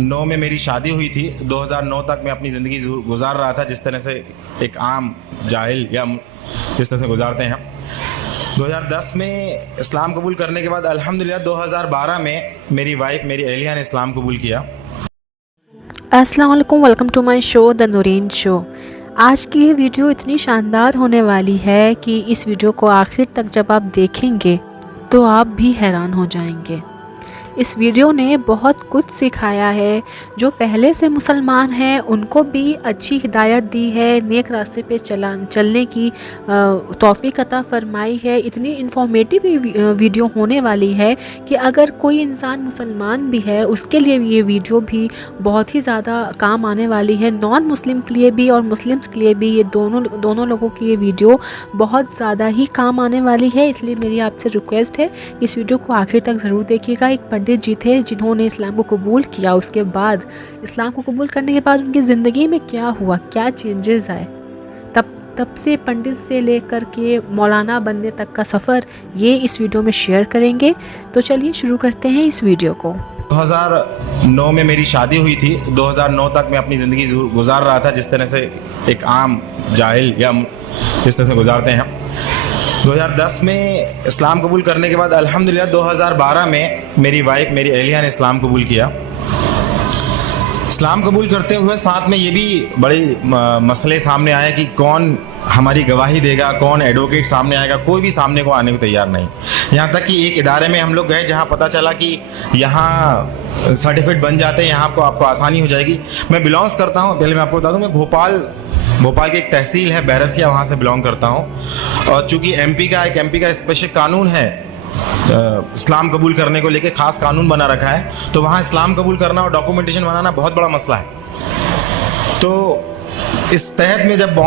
2009 में मेरी शादी हुई थी। 2009 तक मैं अपनी ज़िंदगी गुजार रहा था जिस तरह से एक आम जाहिल या जिस तरह से गुजारते हैं। 2010 में इस्लाम कबूल करने के बाद अल्हम्दुलिल्लाह 2012 में मेरी वाइफ मेरी एहलिया ने इस्लाम कबूल किया। अस्सलाम वालेकुम, welcome to my show the Noorin show. आज की ये वीडियो इतनी शानदार होने वाली है कि इस वीडियो को आखिर तक जब आप देखेंगे तो आप भी हैरान हो जाएंगे। इस वीडियो ने बहुत कुछ सिखाया है। जो पहले से मुसलमान हैं उनको भी अच्छी हिदायत दी है, नेक रास्ते पे चलने की तौफीक अता फरमाई है। इतनी इन्फॉर्मेटिव वीडियो होने वाली है कि अगर कोई इंसान मुसलमान भी है उसके लिए ये वीडियो भी बहुत ही ज़्यादा काम आने वाली है। नॉन मुस्लिम के लिए भी और मुस्लिम्स के लिए भी ये दोनों लोगों की ये वीडियो बहुत ज़्यादा ही काम आने वाली है। इसलिए मेरी आपसे रिक्वेस्ट है इस वीडियो को आखिर तक ज़रूर देखिएगा। एक पंडित जी थे जिन्होंने इस्लाम को कबूल किया। उसके बाद इस्लाम को कबूल करने के बाद उनकी ज़िंदगी में क्या हुआ, क्या चेंजेस आए, तब से पंडित से लेकर के मौलाना बनने तक का सफ़र ये इस वीडियो में शेयर करेंगे। तो चलिए शुरू करते हैं इस वीडियो को। 2009 में मेरी शादी हुई थी। 2009 तक मैं अपनी ज़िंदगी गुजार रहा था जिस तरह से एक आम जाहिल या जिस तरह से गुजारते हैं। 2010 में इस्लाम कबूल करने के बाद अल्हम्दुलिल्लाह 2012 में मेरी वाइफ मेरी एहलिया ने इस्लाम कबूल किया। इस्लाम कबूल करते हुए साथ में ये भी बड़े मसले सामने आए कि कौन हमारी गवाही देगा, कौन एडवोकेट सामने आएगा। कोई भी सामने को आने को तैयार नहीं। यहाँ तक कि एक इदारे में हम लोग गए जहाँ पता चला कि यहाँ सर्टिफिकेट बन जाते हैं, यहाँ आपको आसानी हो जाएगी। मैं बिलोंग्स करता हूँ, पहले मैं आपको बता दूँ, मैं भोपाल की एक तहसील है बैरसिया, वहाँ से बिलोंग करता हूँ। और चूँकि एमपी का स्पेशल कानून है इस्लाम कबूल करने को लेके, खास कानून बना रखा है, तो वहाँ इस्लाम कबूल करना और डॉक्यूमेंटेशन बनाना बहुत बड़ा मसला है। तो इस तहत में जब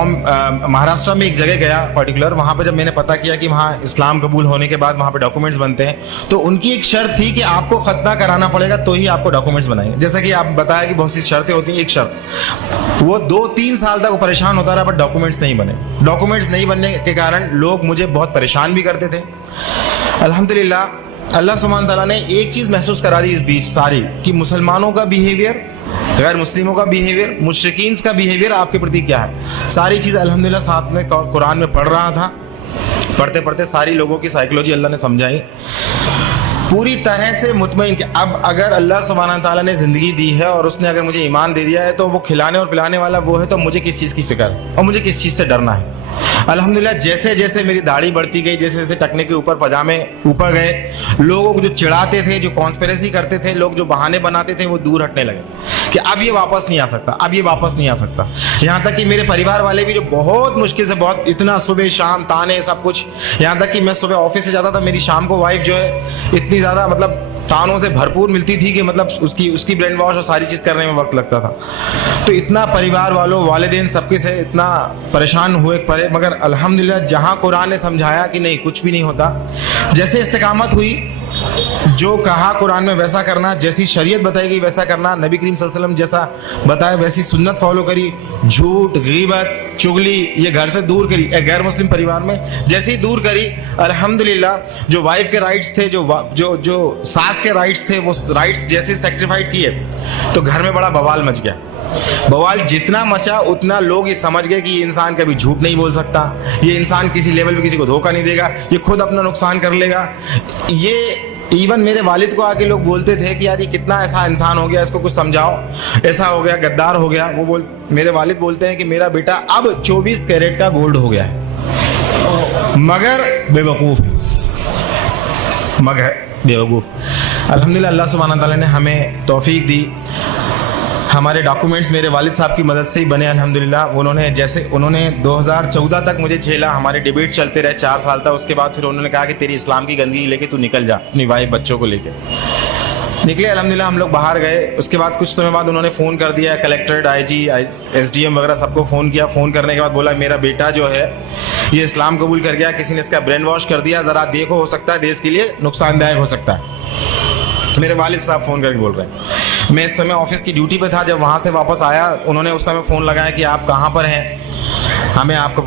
महाराष्ट्र में एक जगह गया पर्टिकुलर, वहाँ पे जब मैंने पता किया कि वहाँ इस्लाम कबूल होने के बाद वहाँ पे डॉक्यूमेंट्स बनते हैं, तो उनकी एक शर्त थी कि आपको खतना कराना पड़ेगा तो ही आपको डॉक्यूमेंट्स बनाएंगे। जैसा कि आप बताया कि बहुत सी शर्तें होती हैं, एक शर्त वो 2-3 साल तक वो परेशान होता रहा, बट डॉक्यूमेंट्स नहीं बने। डॉक्यूमेंट्स नहीं बनने के कारण लोग मुझे बहुत परेशान भी करते थे। अल्हम्दुलिल्लाह अल्लाह सुब्हान तआला ने एक चीज़ महसूस करा दी इस बीच सारी, कि मुसलमानों का बिहेवियर, गैर मुस्लिमों का बिहेवियर, मुश्रिकीन का बिहेवियर आपके प्रति क्या है। सारी चीज़ अल्हम्दुलिल्लाह साथ में कुरान में पढ़ रहा था। पढ़ते पढ़ते सारी लोगों की साइकोलॉजी अल्लाह ने समझाई, पूरी तरह से मुतमईन कि अब अगर अल्लाह सुब्हान तआला ने ज़िंदगी दी है और उसने अगर मुझे ईमान दे दिया है तो वो खिलाने और पिलाने वाला वो है, तो मुझे किस चीज़ की फ़िक्र और मुझे किस चीज़ से डरना है। अल्हम्दुलिल्लाह जैसे जैसे मेरी दाढ़ी बढ़ती गई, जैसे जैसे टकने के ऊपर पजामे ऊपर गए, लोगों को जो चिढ़ाते थे, जो कॉन्स्पिरेसी करते थे, लोग जो बहाने बनाते थे, वो दूर हटने लगे कि अब ये वापस नहीं आ सकता, अब ये वापस नहीं आ सकता। यहाँ तक कि मेरे परिवार वाले भी जो बहुत मुश्किल से, बहुत इतना सुबह शाम ताने सब कुछ, यहाँ तक कि मैं सुबह ऑफिस से जाता था, मेरी शाम को वाइफ जो है इतनी ज़्यादा मतलब तानों से भरपूर मिलती थी कि मतलब उसकी ब्रेन वॉश और सारी चीज़ करने में वक्त लगता था। तो इतना परिवार वालों, वालिदैन सबके से इतना परेशान हुए मगर अल्हम्दुलिल्लाह जहाँ कुरान ने समझाया कि नहीं कुछ भी नहीं होता, जैसे इस्तिकामत हुई, जो कहा कुरान में वैसा करना, जैसी शरीयत बताई गई वैसा करना, नबी करीम सल्लल्लाहु अलैहि वसल्लम जैसा बताया वैसी सुन्नत फॉलो करी, झूठ, गीबत, चुगली ये घर से दूर करी। एक गैर मुस्लिम परिवार में जैसे ही दूर करी, अल्हम्दुलिल्लाह जो वाइफ के राइट्स थे, जो सास के राइट्स थे, वो राइट्स जैसे सेक्रीफाइड किए तो घर में बड़ा बवाल मच गया। बवाल जितना मचा उतना लोग ये समझ गए कि ये इंसान कभी झूठ नहीं बोल सकता, ये इंसान किसी लेवल पे किसी को धोखा नहीं देगा, ये खुद अपना नुकसान कर लेगा। ये इवन मेरे वालिद को आके लोग बोलते थे कि यार ये कितना ऐसा इंसान हो गया, इसको कुछ समझाओ, ऐसा हो गया, गद्दार हो गया। मेरे वालिद बोलते हैं कि मेरा बेटा अब 24 कैरेट का गोल्ड हो गया है, मगर बेवकूफ़। अल्हम्दुलिल्लाह अल्लाह सुब्हान तआला ने हमें तौफीक दी। हमारे डॉक्यूमेंट्स मेरे वालिद साहब की मदद से ही बने अल्हम्दुलिल्लाह। उन्होंने 2014 तक मुझे झेला, हमारे डिबेट चलते रहे 4 साल तक। उसके बाद फिर उन्होंने कहा कि तेरी इस्लाम की गंदगी लेके तू निकल जा, अपनी वाइफ बच्चों को लेके निकले। अल्हम्दुलिल्लाह हम लोग बाहर गए। उसके बाद कुछ समय बाद उन्होंने फ़ोन कर दिया, कलेक्टर, IG, SDM वगैरह सबको फ़ोन किया। फ़ोन करने के बाद बोला मेरा बेटा जो है ये इस्लाम कबूल कर गया, किसी ने इसका ब्रेन वॉश कर दिया, ज़रा देखो, हो सकता है देश के लिए नुकसानदायक हो सकता है। मेरे वालिद साहब फ़ोन करके बोल रहे हैं। मैं इस समय ऑफिस की ड्यूटी पे था। जब वहाँ से वापस आया, उन्होंने उस समय फ़ोन लगाया कि आप कहाँ पर हैं। हमें आपको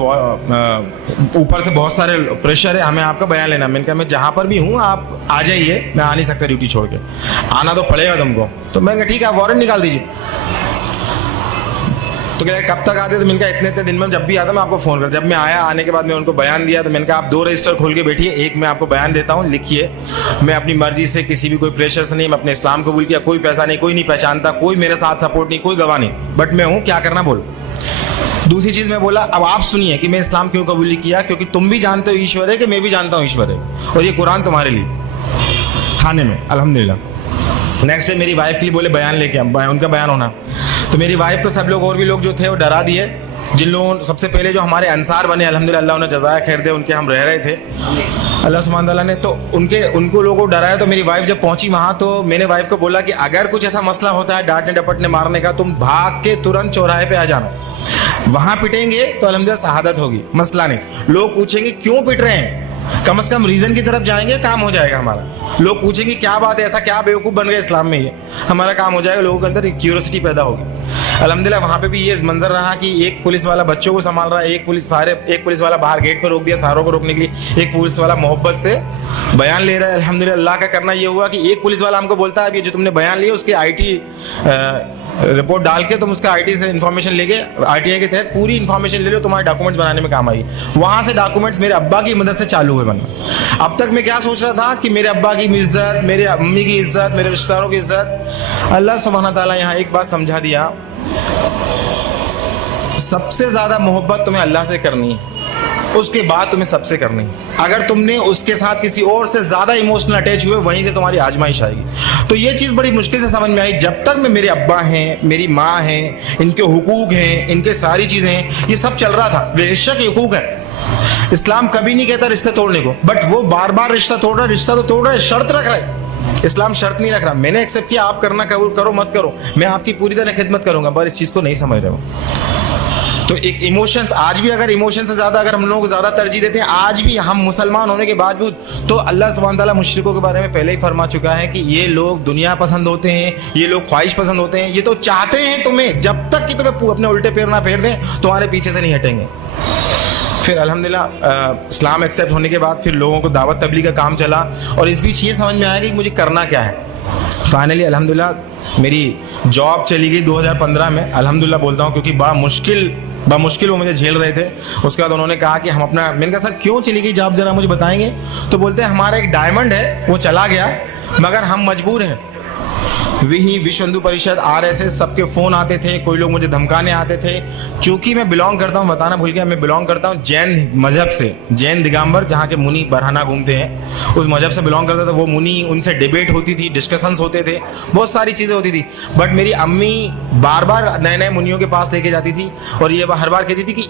ऊपर से बहुत सारे प्रेशर है, हमें आपका बयान लेना। मैंने कहा मैं जहाँ पर भी हूँ आप आ जाइए, मैं आ नहीं सकता ड्यूटी छोड़ के, आना तो पड़ेगा तुमको। तो मैंने कहा ठीक है, आप वारंट निकाल दीजिए। तो क्या कब तक आते? तो मैंने कहा इतने दिन में जब भी आता मैं आपको फ़ोन कर। जब मैं आया, आने के बाद मैं उनको बयान दिया, तो मैंने कहा आप 2 रजिस्टर खोल के बैठिए, एक मैं आपको बयान देता हूँ, लिखिए। मैं अपनी मर्जी से, किसी भी कोई प्रेशर से नहीं, मैं अपने इस्लाम कबूल किया, कोई पैसा नहीं, कोई नहीं पहचानता, कोई मेरे साथ सपोर्ट नहीं, कोई गवाह नहीं, बट मैं हूँ, क्या करना बोल। दूसरी चीज़ मैं बोला, अब आप सुनिए कि मैं इस्लाम क्यों कबूल किया, क्योंकि तुम भी जानते हो ईश्वर है, कि मैं भी जानता हूँ ईश्वर है, और ये कुरान तुम्हारे लिए खाने में अल्हम्दुलिल्लाह। नेक्स्ट डे मेरी वाइफ के लिए बोले बयान लेके, उनका बयान होना। तो मेरी वाइफ को सब लोग और भी लोग जो थे वो डरा दिए। जिन लोगों सबसे पहले जो हमारे अंसार बने अल्हम्दुलिल्लाह, अल्लाह उन्हें जज़ाया खैर दे, उनके हम रह रहे थे अल्लाह सुब्हान तआला ने, तो उनको लोगों को डराया। तो मेरी वाइफ जब पहुंची वहां, तो मैंने वाइफ को बोला कि अगर कुछ ऐसा मसला होता है डांटने डपटने मारने का, तुम भाग के तुरंत चौराहे पे आ जाना, वहां पिटेंगे तो अल्हम्दुलिल्लाह शहादत होगी, मसला नहीं। लोग पूछेंगे क्यों पिट रहे हैं, कम से कम रीजन की तरफ जाएंगे, काम हो जाएगा हमारा। लोग पूछेंगे क्या बात है, ऐसा क्या बेवकूफ़ बन गए इस्लाम में, ये हमारा काम हो जाएगा, लोगों के अंदर एक क्यूरियोसिटी पैदा होगी। अल्हम्दुलिल्लाह वहाँ पे भी ये मंजर रहा कि एक पुलिस वाला बच्चों को संभाल रहा है, एक पुलिस वाला बाहर गेट पे रोक दिया सारों को रोकने के लिए, एक पुलिस वाला मोहब्बत से बयान ले रहा है। अल्हम्दुलिल्लाह अल्लाह का करना ये हुआ कि एक पुलिस वाला हमको बोलता है, अब ये जो तुमने बयान लिया उसके IT रिपोर्ट डाल के तुम उसका IT से इन्फॉर्मेशन लेके, RTI के तहत पूरी इन्फॉर्मेशन ले लो, तुम्हारे डॉक्यूमेंट्स बनाने में काम आएगी। वहाँ से डॉक्यूमेंट्स मेरे अब्बा की मदद से चालू हुए बनना। अब तक मैं क्या सोच रहा था कि मेरे अब्बा की इज्जत, मेरे अम्मी की इज्जत, मेरे रिश्तेदारों की इज्जत, अल्लाह सुब्हान तआला यहाँ एक बात समझा दिया, सबसे ज्यादा मोहब्बत तुम्हें अल्लाह से करनी है, उसके बाद तुम्हें सबसे करनी है। अगर तुमने उसके साथ किसी और से ज्यादा इमोशनल अटैच हुए, वहीं से तुम्हारी आजमाइश आएगी। तो ये चीज बड़ी मुश्किल से समझ में आई। जब तक मैं, मेरे अब्बा हैं, मेरी माँ हैं, इनके हुकूक हैं, इनके सारी चीजें हैं, ये सब चल रहा था। बेशक हुकूक है, इस्लाम कभी नहीं कहता रिश्ते तोड़ने को, बट वो बार बार रिश्ता तोड़ रहा, रिश्ता तो तोड़ रहा है, शर्त रख रहा है। इस्लाम शर्त नहीं रख रहा। मैंने एक्सेप्ट किया, आप करना करो मत करो, मैं आपकी पूरी तरह खिदमत करूंगा, पर इस चीज को नहीं समझ रहे हो। तो एक इमोशंस, आज भी अगर इमोशन से ज्यादा अगर हम लोग ज्यादा तरजीह देते हैं, आज भी हम मुसलमान होने के बावजूद, तो अल्लाह सुब्हान तआला मुशरिकों के बारे में पहले ही फरमा चुका है कि ये लोग दुनिया पसंद होते हैं, ये लोग ख्वाहिश पसंद होते हैं, ये तो चाहते हैं तुम्हें, जब तक कि तुम्हें अपने उल्टे पैर ना फेर दें, तुम्हारे पीछे से नहीं हटेंगे। फिर अल्हम्दुलिल्लाह इस्लाम एक्सेप्ट होने के बाद फिर लोगों को दावत तबलीग का काम चला, और इस बीच ये समझ में आया कि मुझे करना क्या है। फाइनली अल्हम्दुलिल्लाह मेरी जॉब चली गई 2015 में, अल्हम्दुलिल्लाह बोलता हूँ, क्योंकि बड़ा मुश्किल वो मुझे झेल रहे थे। उसके बाद उन्होंने कहा कि हम अपना, मैंने कहा सर क्यों चली गई जॉब, जरा मुझे बताएंगे। तो बोलते हैं हमारा एक डायमंड है वो चला गया, मगर हम मजबूर हैं। वही विश्व हिंदू परिषद, RSS, सबके फ़ोन आते थे, कोई लोग मुझे धमकाने आते थे। चूँकि मैं बिलोंग करता हूँ, बताना भूल गया, मैं बिलोंग करता हूँ जैन मजहब से, जैन दिगंबर, जहाँ के मुनि बरहाना घूमते हैं, उस मजहब से बिलोंग करता था। वो मुनि, उनसे डिबेट होती थी, डिस्कशंस होते थे, बहुत सारी चीज़ें होती थी। बट मेरी अम्मी बार बार नए नए मुनियों के पास लेके जाती थी, और ये हर बार कहती थी कि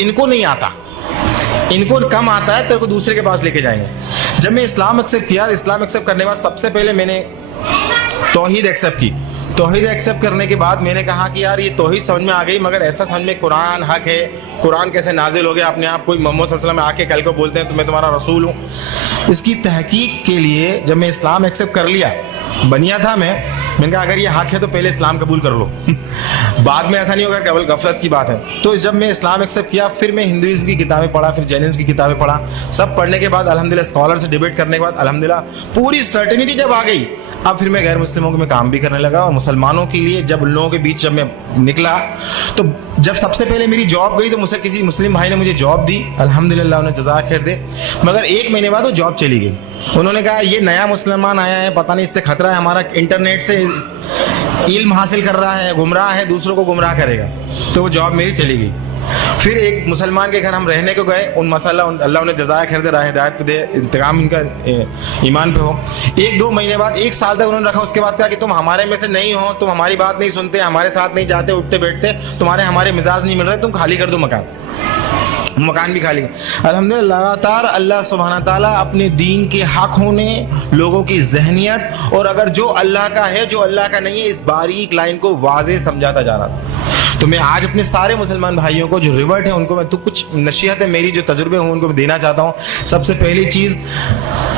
इनको नहीं आता, इनको कम आता है, तेरे को दूसरे के पास लेके जाएंगे। जब मैं इस्लाम एक्सेप्ट किया, इस्लाम एक्सेप्ट करने के बाद सबसे पहले मैंने तौहीद एक्सेप्ट की। तौहीद एक्सेप्ट करने के बाद मैंने कहा कि यार ये तौहीद समझ में आ गई, मगर ऐसा समझ में कुरान हक है, कुरान कैसे नाजिल हो गया अपने आप, कोई मोहम्मद सल्लल्लाहु अलैहि वसल्लम आके कल को बोलते हैं तो मैं तुम्हारा रसूल हूँ। इसकी तहकीक के लिए जब मैं इस्लाम एक्सेप्ट कर लिया, बनिया था मैंने कहा अगर ये हक है तो पहले इस्लाम कबूल कर लो बाद में ऐसा नहीं होगा, केवल गफलत की बात है। तो जब मैं इस्लाम एक्सेप्ट किया, फिर मैं हिंदुइज्म की किताबें पढ़ा, फिर जैनिज्म की किताबें पढ़ा। सब पढ़ने के बाद अल्हम्दुलिल्लाह स्कॉलर से डिबेट करने के बाद अल्हम्दुलिल्लाह पूरी सर्टेनिटी जब आ गई, अब फिर मैं गैर मुस्लिमों के में काम भी करने लगा। और मुसलमानों के लिए जब उन लोगों के बीच जब मैं निकला, तो जब सबसे पहले मेरी जॉब गई तो मुझसे किसी मुस्लिम भाई ने मुझे जॉब दी, अल्हम्दुलिल्लाह उन्हें जज़ा खैर दे। मगर 1 महीने बाद वो जॉब चली गई। उन्होंने कहा ये नया मुसलमान आया है, पता नहीं इससे खतरा है, हमारा इंटरनेट से इल्म हासिल कर रहा है, गुमराह है, दूसरों को गुमराह करेगा। तो वो जॉब मेरी चली गई। फिर एक मुसलमान के घर हम रहने को गए, अल्लाह उन्हें जज़ाया खैर दे, राह हिदायत पे दे, इंतकाम इनका ईमान पे हो। 1-2 महीने बाद, 1 साल तक उन्होंने रखा। उसके बाद कहा कि तुम हमारे में से नहीं हो, तुम हमारी बात नहीं सुनते, हमारे साथ नहीं जाते, उठते बैठते, तुम्हारे हमारे मिजाज नहीं मिल रहे, तुम खाली कर दो मकान भी खाली। अल्हम्दुलिल्लाह लगातार अल्लाह सुब्हान ताला अपने दीन के हक होने, लोगों की जहनियत, और अगर जो अल्लाह का है जो अल्लाह का नहीं है, इस बारीक लाइन को वाज़ेह समझाता जा रहा था। तो मैं आज अपने सारे मुसलमान भाइयों को जो रिवर्ट है उनको मैं तो कुछ नसीहतें मेरी जो तजुर्बे हूँ उनको मैं देना चाहता हूँ। सबसे पहली चीज़,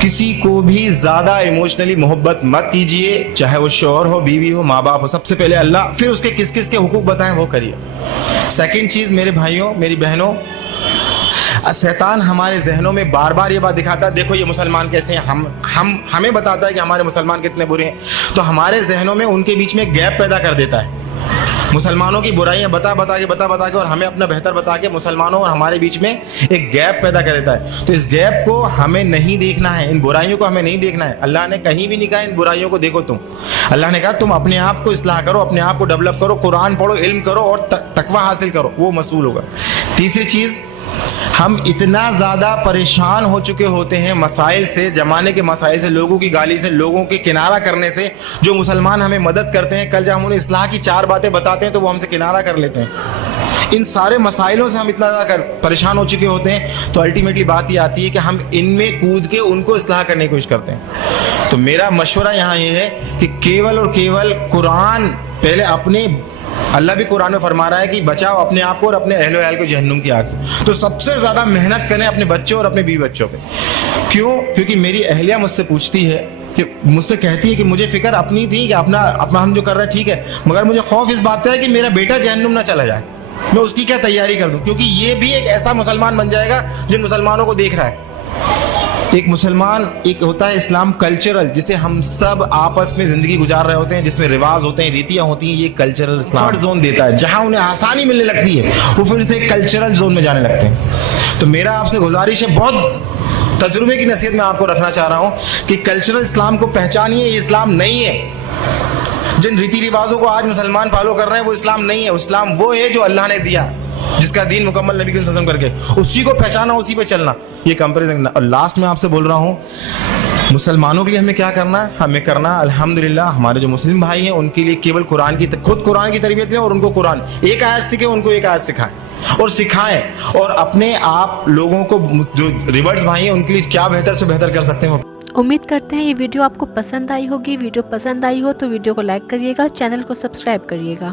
किसी को भी ज़्यादा इमोशनली मोहब्बत मत कीजिए, चाहे वो शौहर हो, बीवी हो, माँ बाप हो। सबसे पहले अल्लाह, फिर उसके किस किस के हुकूक बताएं वो करिए। सेकंड चीज़, मेरे भाइयों मेरी बहनों, शैतान हमारे जहनों में बार बार ये बात दिखाता है, देखो ये मुसलमान कैसे हैं, हमें बताता है कि हमारे मुसलमान कितने बुरे हैं, तो हमारे जहनों में उनके बीच में गैप पैदा कर देता है। मुसलमानों की बुराइयां बता बता के और हमें अपना बेहतर बता के मुसलमानों और हमारे बीच में एक गैप पैदा कर देता है। तो इस गैप को हमें नहीं देखना है, इन बुराइयों को हमें नहीं देखना है। अल्लाह ने कहीं भी नहीं कहा इन बुराइयों को देखो तुम। अल्लाह ने कहा तुम अपने आप को इस्लाह करो, अपने आप को डेवलप करो, कुरान पढ़ो, इल्म करो और तकवा हासिल करो, वो मसूल होगा। तीसरी चीज़, हम इतना ज़्यादा परेशान हो चुके होते हैं मसाइल से, ज़माने के मसाइल से, लोगों की गाली से, लोगों के किनारा करने से। जो मुसलमान हमें मदद करते हैं, कल जब हम उन्हें इस्लाह की 4 बातें बताते हैं तो वो हमसे किनारा कर लेते हैं। इन सारे मसाइलों से हम इतना ज़्यादा परेशान हो चुके होते हैं, तो अल्टीमेटली बात ये आती है कि हम इनमें कूद के उनको इस्लाह करने की कोशिश करते हैं। तो मेरा मशवरा यहाँ ये है कि केवल और केवल कुरान पहले अपने, अल्लाह भी कुरान में फरमा रहा है कि बचाओ अपने आप को और अपने अहलो अहल को जहन्नुम की आग से। तो सबसे ज़्यादा मेहनत करें अपने बच्चों और अपने बीवी बच्चों पे। क्यों? क्योंकि मेरी अहलिया मुझसे पूछती है, कि मुझसे कहती है कि मुझे फिक्र अपनी थी कि अपना हम जो कर रहे हैं ठीक है, मगर मुझे खौफ इस बात का है कि मेरा बेटा जहन्नुम ना चला जाए, मैं उसकी क्या तैयारी कर दूं, क्योंकि ये भी एक ऐसा मुसलमान बन जाएगा जिन मुसलमानों को देख रहा है। एक मुसलमान, एक होता है इस्लाम कल्चरल, जिसे हम सब आपस में जिंदगी गुजार रहे होते हैं, जिसमें रिवाज होते हैं, रीतियां होती हैं, ये कल्चरल इस्लाम जोन देता है। जहां उन्हें आसानी मिलने लगती है वो फिर से कल्चरल जोन में जाने लगते हैं। तो मेरा आपसे गुजारिश है, बहुत तजुर्बे की नसीहत मैं आपको रखना चाह रहा हूं कि कल्चरल इस्लाम को पहचानिए, ये इस्लाम नहीं है। जिन रीति रिवाजों को आज मुसलमान फॉलो कर रहे हैं वो इस्लाम नहीं है। इस्लाम वो है जो अल्लाह ने दिया, जिसका दीन मुकम्मल नबी के सल्लल्लाहु अलैहि वसल्लम करके, उसी को पहचाना, उसी पे चलना, ये कंपैरिजन। और लास्ट में आपसे बोल रहा हूँ, मुसलमानों के लिए हमें क्या करना है? हमें करना अल्हम्दुलिल्लाह, हमारे जो मुस्लिम भाई हैं उनके लिए केवल कुरान की, खुद कुरान की तरबियत लें और उनको कुरान एक आयत सीखे, उनको एक आयत सिखाएं और सिखाएं, और अपने आप लोगों को, जो रिवर्स भाई हैं उनके लिए क्या बेहतर से बेहतर कर सकते हैं। उम्मीद करते हैं ये वीडियो आपको पसंद आई होगी। वीडियो पसंद आई हो तो वीडियो को लाइक करिएगा, चैनल को सब्सक्राइब करिएगा।